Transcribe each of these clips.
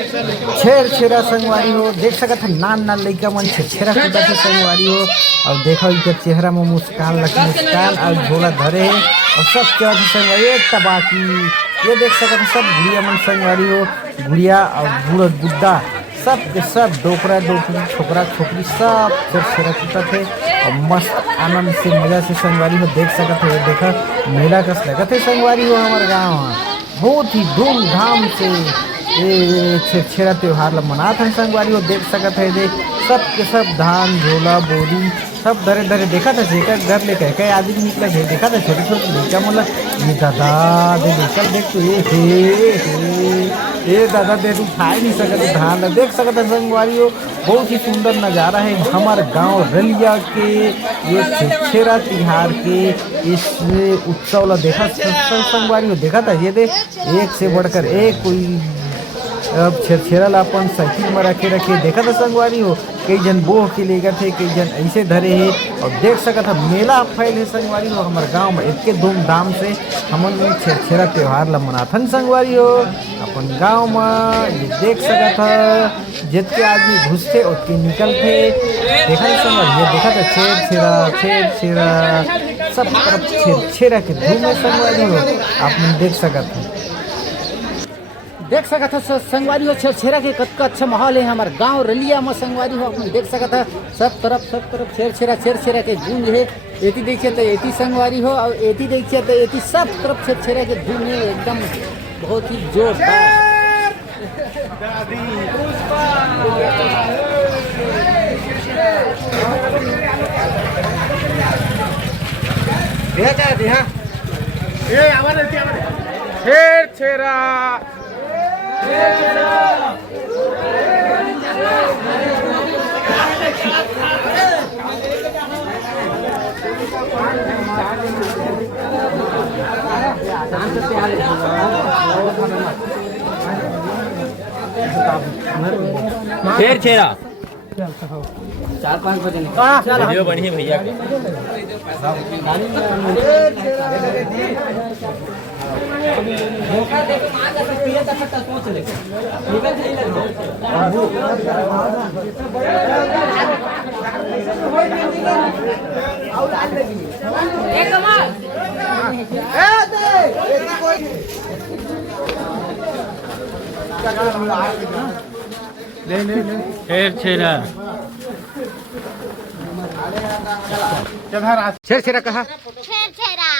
छेर छेरा संगवारी हो देख सकत है नान नान लइका मन छेरा कूदा के संगवारी हो। और देखो इनके चेहरा में मुस्कान लगी मुस्कान और झोला धरे है और सब चला संगवारी एक बाकी ये देख सकते हैं सब गुड़िया मन संगवारी हो। गुड़िया और बूढ़ा बुड्ढा सब के सब डोकरा डोकरी छोकरा छोकरी सब छेरा कूदा थे और मस्त आनंद से मजा से संगवारी हो देख सकते है। देखा मेला कस लगत है संगवारी हो हमारे गाँव बहुत ही धूमधाम से ये छेरा त्योहार ला मनात हैं संगवारी हो देख सकत है। देख सब के सब धान झोला बोरी सब धरे धरे देखा था जेकर घर ले कह कई आदमी निकला है देखा था छोटे छोटे लड़का मतलब ये दादा दे निकल देख तो ये दादा दे तू खा नहीं सकते धान देख सकते संगवारी हो बहुत ही सुंदर नज़ारा है हमारे गांव रलिया के ये छेरा तिहार के इस उत्सव ला देखा संगवारी हो देखा था ये दे एक से बढ़कर एक कोई अब छेरा ला अपन साइकिल में रखे देखा था संगवारी हो कई जन बोह के लेकर थे कई जन ऐसे धरे है और देख सकत था मेला फैल है संगवारी हो हमारे गांव में इतने धूमधाम से हमन छेरा त्योहार ला मनाथन संगवारी हो अपन गांव में ये देख सकत था जितके आदमी घुसते उतके निकलते देखा संगवारी ये देखा था छेर छेरा सब तरफ छेरा के धूम में संगवारी हो आप देख सकत थे देख सकत है संगवारी हो छेरा के कतका अच्छा माहौल है हमारे गांव रलिया में संगवारी हो अपन देख सकत है सब तरफ छेर छेरा के गूंज है एती देखिए तो एती संगवारी हो और एती देखिए तो एती सब तरफ छेरा के धूम है एकदम बहुत ही जोरदार। छेर छेरा छेर छेरा 4-5 बजे वीडियो बनी है भैया के छेर छेरा छेर छेरा कहा छेर छेरा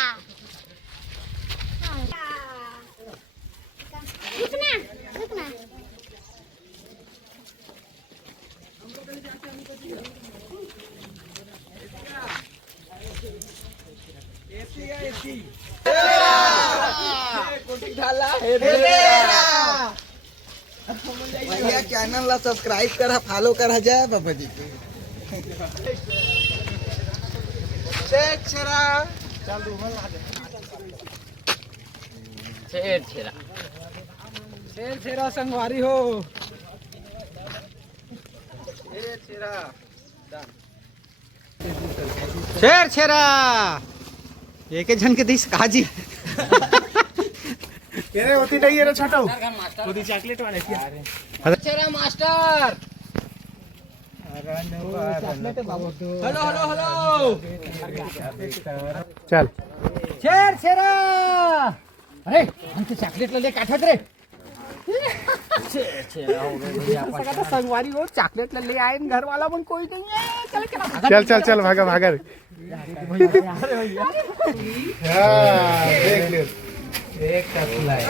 रुकना रुकना भैया चैनल ला सब्सक्राइब करा फॉलो करा जाए बाबा जी के छेर छेरा संगवारी हो छेर छेरा एक जन के दिस काजी तेरे होती नहीं है रे छोटा होती चॉकलेट वाले छेरा मास्टर हेलो हेलो हेलो चल छेर छेरा अरे हम तो चॉकलेट ले काठत रे छेर छेरा हो गए भैया सकता संगवारी हो चॉकलेट ले आए घर वाला मन कोई नहीं है चल चल चल चल भागा भागा रे देख ले एक का खुलाए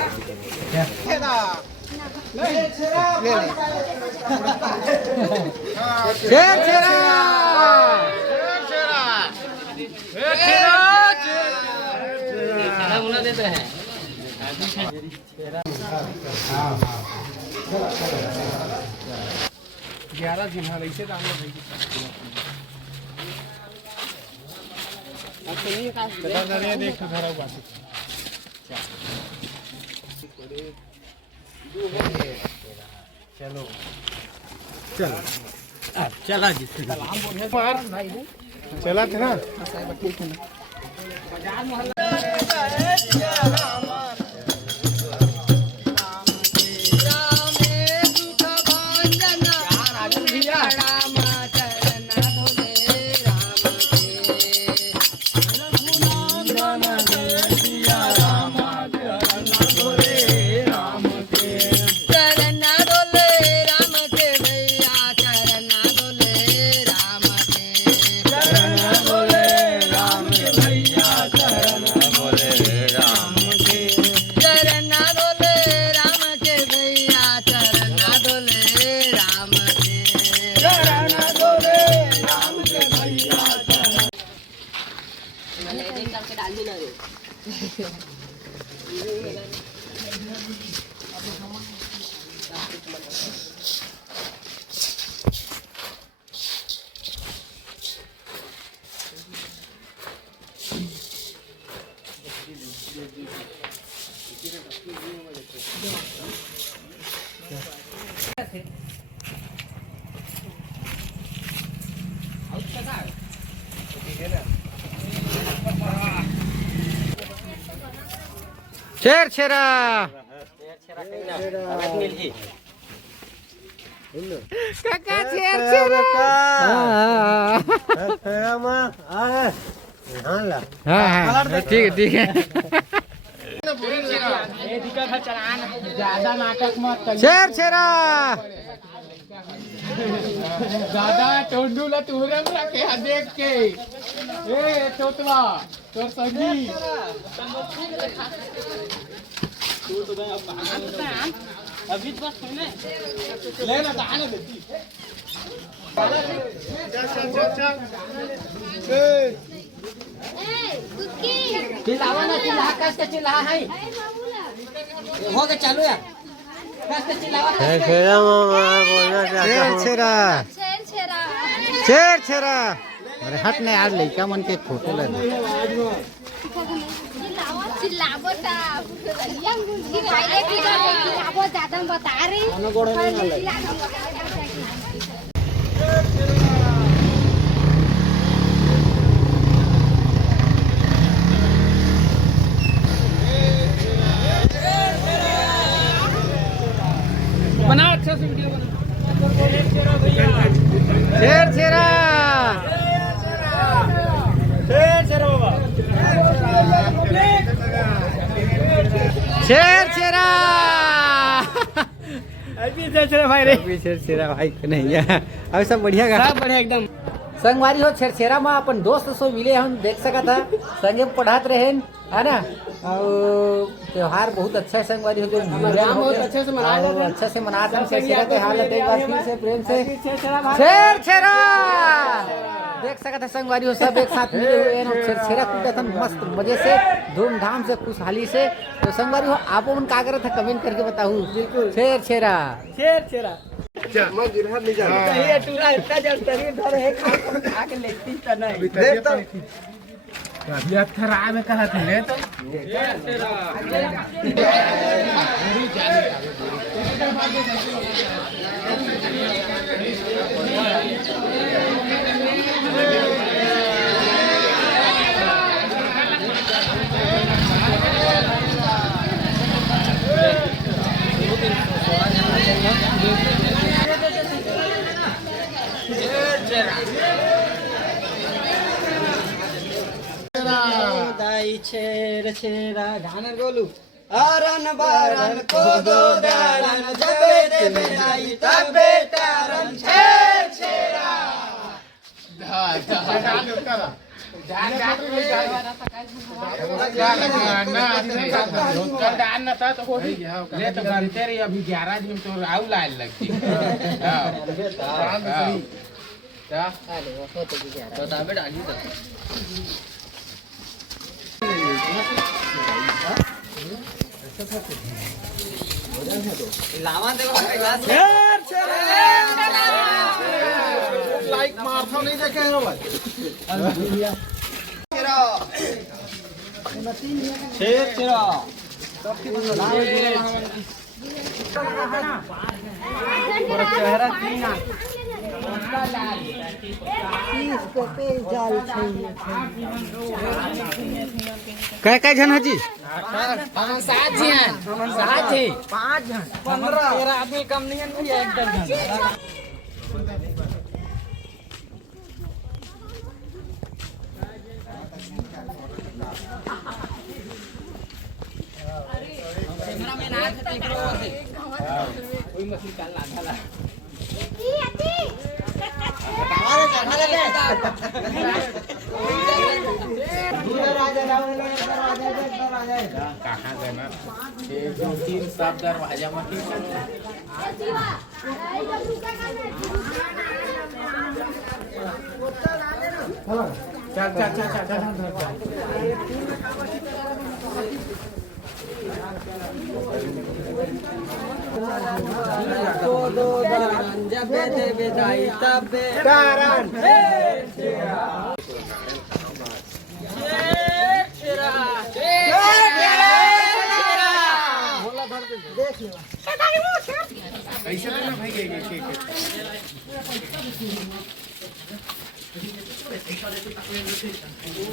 छेर छेरा बुला देते हैं 11 दिन है ऐसे दाम में बता दे देख धरा हुआ चलो चल चला जी चला थे ना शेर छेरा काका शेर छेरा हाँ ठीक है ज्यादा नाटक मत शेर छेरा ज्यादा टोंडूला तुरम रखे है देख के ए तोतला तोर संगी अभी बस लेना दाने देती चिल्लावा ना चिल्ला कस के चिल्ला है हो गया चालू यार कस के चिल्लावा शेर छेरा शेर छेरा शेर छेरा अरे हट नहीं यार लड़का मन के फोटो ले चिल्लावो ता चिल्लावो ज्यादा बता रही बना अच्छा से वीडियो बना शेर छेरा शेर छेरा अभी शेर छेरा भाई रे अभी शेर छेरा भाई को नहीं है अभी सब बढ़िया गा सब बढ़िया एकदम संगवारी हो छेरछेरा में अपन दोस्त सो मिले हम देख सका था संगे पढ़ात रहे है ना और त्योहार बहुत अच्छा है संगवारी हो जो बहुत अच्छे से मनाया जाता है। अच्छा से मनाते हैं छेरछेरा के हालत एक बार फिर से प्रेम से छेरछेरा देख सका था संगवारी हो सब एक साथ मिले हुए हैं और छेरछेरा कूटा था मस्त मजे से धूमधाम से खुशहाली से तो संगवारी हो आप उन का करे था कमेंट करके बताऊँ छेरछेरा शेर छेरा ये टूरा इतना जल शरीर धर है खा के लेती तो नहीं तबियत खराब है कहा थे तो दाई छेर छेरा गाना गोलू आरन बारन को दो दारन जबे दे बेराई तबे तारन छेर छेरा ले तो बनते रही अभी 11 दिन तो आउ लाल लगती लावा देखो लाइक मारता नहीं देखे रो भाई शेर छेरा चेहरा तीन क्या जन हाजी 7 जी हैं 7 जी 5 जन 15 आदमी कम नहीं है भैया एक दर्जन कैमरामैन आज देख रहे हो कोई मछली काल लाधा ला कहाँ देना 2-3 सब दरवाजा में दो दारन जबे दे बेदाई तबे दारन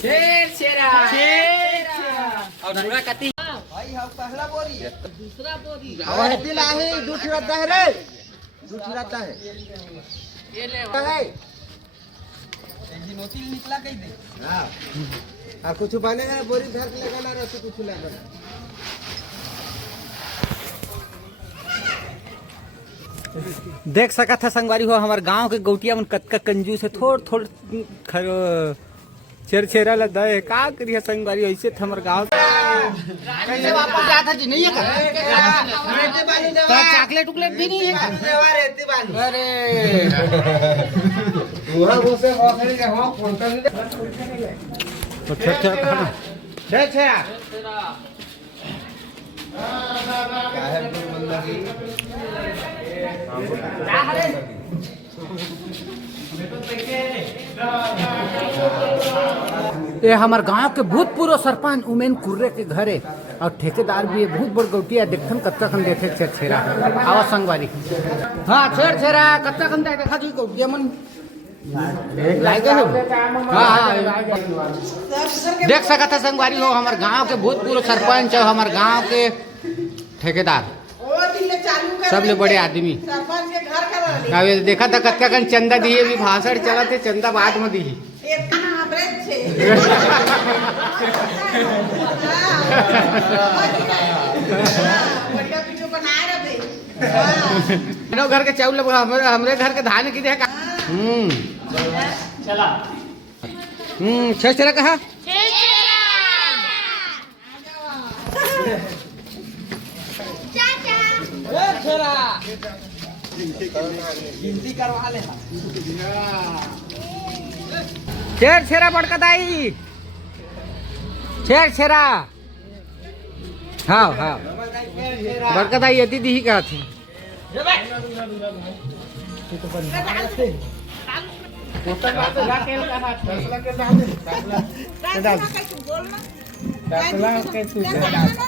शेर शेरा और दूरा कती भाई हम पहला बोरी दूसरा बोरी और दिल आहे दूसरा दहरे दूसरा दहरे ये ले है जी नोटिल निकला कई दे हां और कुछ बने है बोरी धर के लगाना रहती कुछ लगाना देख सका था संगवारी हो हमारे गांव के गौटिया मन कतका कंजूस है थोड़ छेरा ला दे का करिए संगवारी ऐसे थ हमर गांव कैसे वापस जाता जी नहीं है का चॉकलेट उकलेट भी नहीं है देवा रहती बानी अरे वहां घुसे वाखड़ी के हां फोन कर दे तो छेरा खाना छेरा काहे बंदा की ये हमारे गांव के भूतपूर्व सरपंच उमेन कुर्रे के घरे और ठेकेदार भी है बहुत बड़ गौटिया देखन कच्चा खन देखे छेरा आवा संगवारी हाँ छेरा कच्चा खन देखा जी गौटिया मन लाइक हो हाँ देख सका था संगवारी हो हमारे गांव के भूतपूर्व सरपंच और हमारे गांव के ठेकेदार सबले बड़े आदमी अब देखा था कत्का कन चंदा दिए भी भाषण चला थे चंदा बाद में दी घर के चावल हमरे घर के धान की देखा चला छेरा कहा छेरा गिनती करवा ले छेरा बड़का दाई छेरा हाँ हाँ बड़का दाई यदि दी कहा थी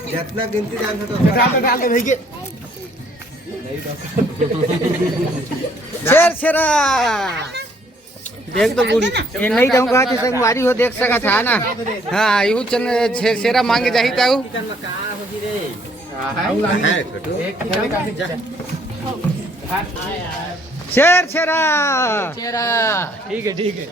जितना गिनती जान तो डाल दे भैया छेरा देख तो बूढ़ी ये नहीं जाऊंगा कि संगवारी हो देख सका था ना हाँ यू छेरा मांगे जाही ताऊ छेरा ठीक है